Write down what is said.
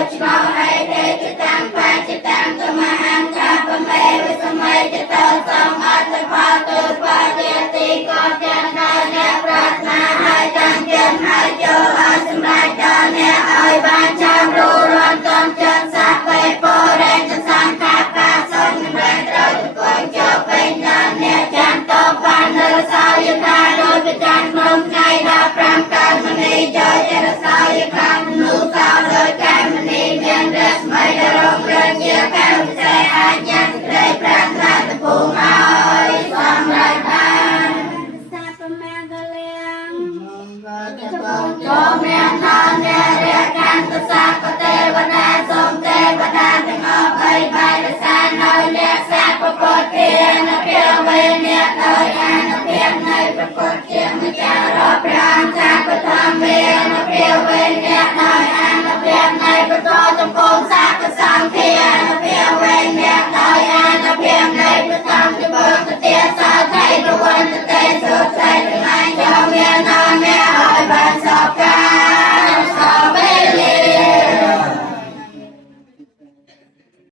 ចមកហើយទេចតាំងបាចតាំងទៅមហាំកាបមេវិសម័យចតោសំអត្តផលទៅបាជាទីក៏ទាំងដល់អ្នកប្រាថ្នាហើយតាំងចិត្តហើយចូលឲ្យសម្រេចដល់អ្នកឲ្យបានចាំរូបរាន់តំចិត្តសាបេពរេចសង្ខាបាសុនមិនត្រូវទៅចូលពេញដល់អ្នកចាំតបាននៅសោយថាដោយប្រចាំក្នុងថ្ងៃ15កើតមនីចូលចរសោយខាងនោះសោដោយកែមនីមានរស្មីរងរជាកែវសេអាចញាក់ក្តីប្រាថ្នាទៅពុំឲ្យសម្រេចបានសាបមាកលៀងចូលមានថាអ្នករាកាន់ទសាកទេវតាសូមទេវតាទាំងអស់បីបាយរសានៅអ្នកសាពពុទ្ធធានភាវេអ្នកដោយអានុភាពនៃព្រះពុទ្ធជាម្ចាស់រកព្រះអង្គសាប